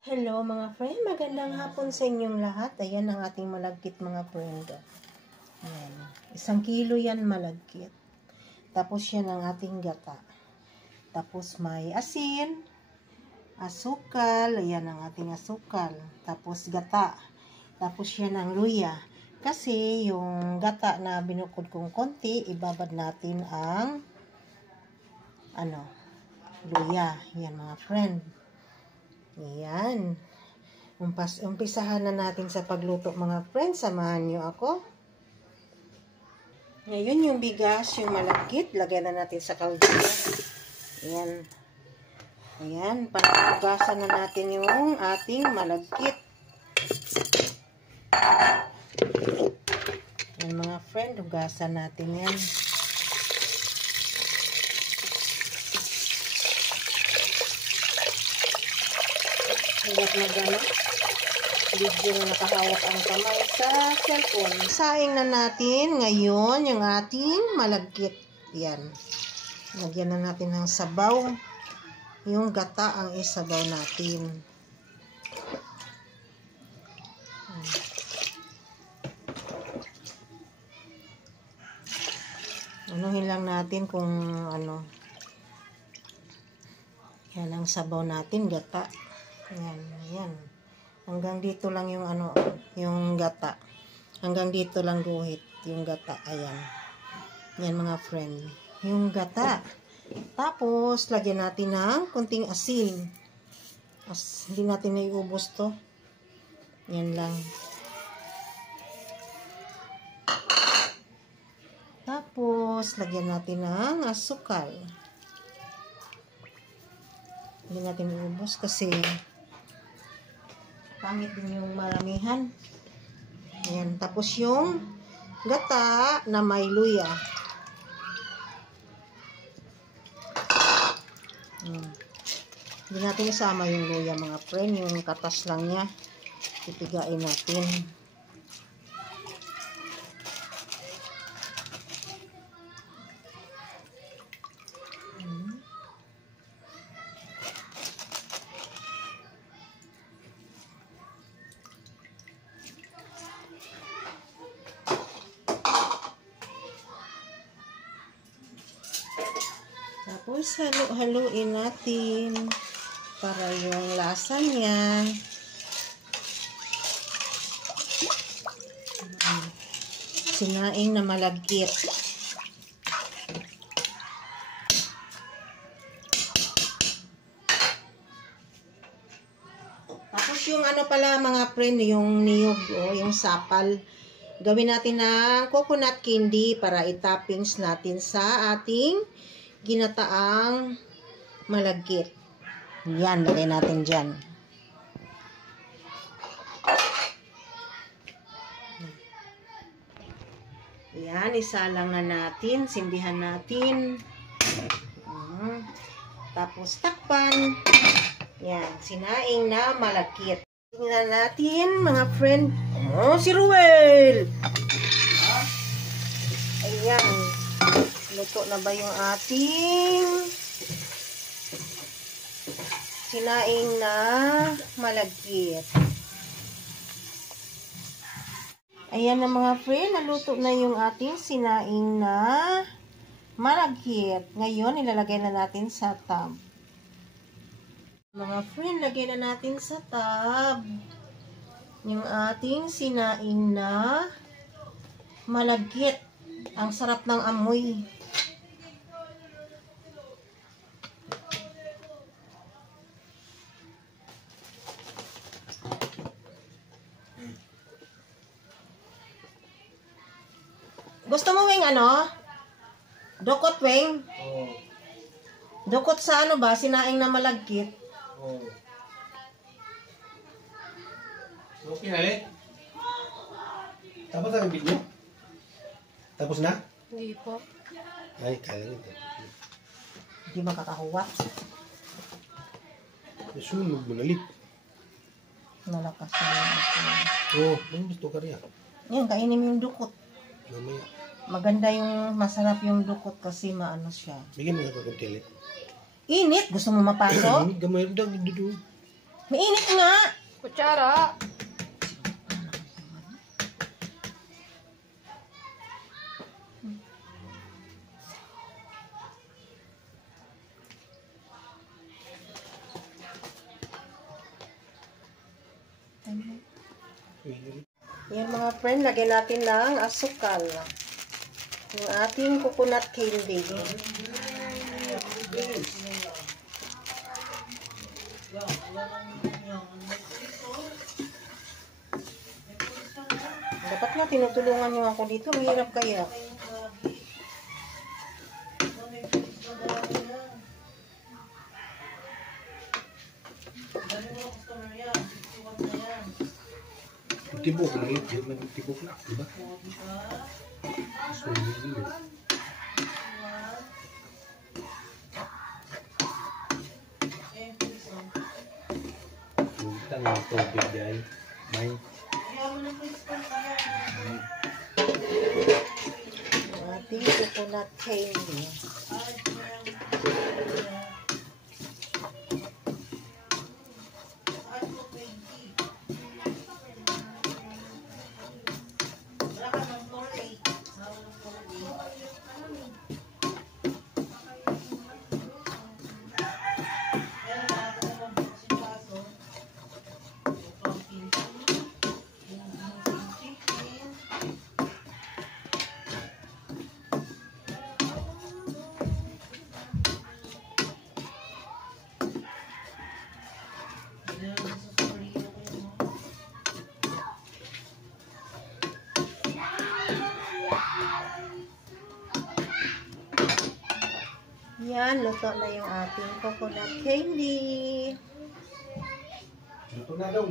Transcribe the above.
Hello mga friend, magandang hapon sa inyong lahat. Ayan ang ating malagkit mga friend. Ayan. 1 kilo yan malagkit. Tapos yan ang ating gata. Tapos may asin, asukal, ayan ang ating asukal. Tapos gata. Tapos yan ang luya. Kasi yung gata na binukod kong konti, ibabad natin ang luya. Yan mga friend. Ayan. Umpisahan na natin sa pagluto mga friends. Samahan nyo ako. Ngayon yung bigas, yung malagkit, lagyan na natin sa kaldero. Ayan. Ayan. Panahugasan na natin yung ating malagkit. Ayan mga friend, hugasan natin yan. Hanggat video na nakahawak ang kamay sa cellphone. Saing na natin ngayon yung ating malagkit. Yan. Lagyan na natin ng sabaw. Yung gata ang isabaw natin. Anuhin lang natin kung ano. Yan ang sabaw natin, gata. Ayan, ayan. Hanggang dito lang yung yung gata. Hanggang dito lang guhit yung gata. Ayan. Yan mga friend. Yung gata. Tapos, lagyan natin ng kunting asin. Hindi natin na iubos to. Yan lang. Tapos, lagyan natin ng asukal. Hindi natin iubos kasi pangit din yung maramihan. Ayan. Tapos yung gata na may luya. Hindi natin isama yung luya mga friend. Yung katas lang niya. Pipigain natin. Tapos haluin natin para yung lasa niya sinaing na malagkit. Tapos yung pala mga friend, yung niyog o yung sapal, gawin natin ng coconut candy para itoppings natin sa ating ginataang malagkit. Yan, lagay natin dyan. Yan, isa lang na natin. Sindihan natin. Tapos takpan. Yan, sinaing na malagkit. Tingnan natin, mga friend. Oh, si Ruel! Ayan. Luto na ba yung ating sinaing na malagkit? Ayan na mga friend, naluto na yung ating sinaing na malagkit. Ngayon, ilalagay na natin sa tub. Mga friend, lagay na natin sa tub yung ating sinaing na malagkit. Ang sarap ng amoy. Gusto mo wing Dukot wing? Oo. Dukot sa ba? Sinaing na malagkit? Oo. Okay na rin? Tapos ang video? Tapos na? Hindi po. Ay, kaya nito. Hindi makakahuwat. Nasunog mo nalit. Nalakas na yun. Oo, may gusto ka rin. Yan, kainin mo yung dukot. Mamaya. Maganda yung, masarap yung dukot kasi maano siya. Bigyan mo na pagkutilit. Init? Gusto mo mapasok? Gamay rin daw dito. Mainit nga! Kutsara. Yan mga friend, lagyan natin ng asukal. Yung ating coconut candy. Dapat nga tinutulungan nyo ako dito. Mahirap kaya. Tibok na yun. Tibok na, diba? So, yun. Bugtang ng tubig dahil may Yung ating coconut candy. Yan, luto na yung ating coconut candy. luto na daw.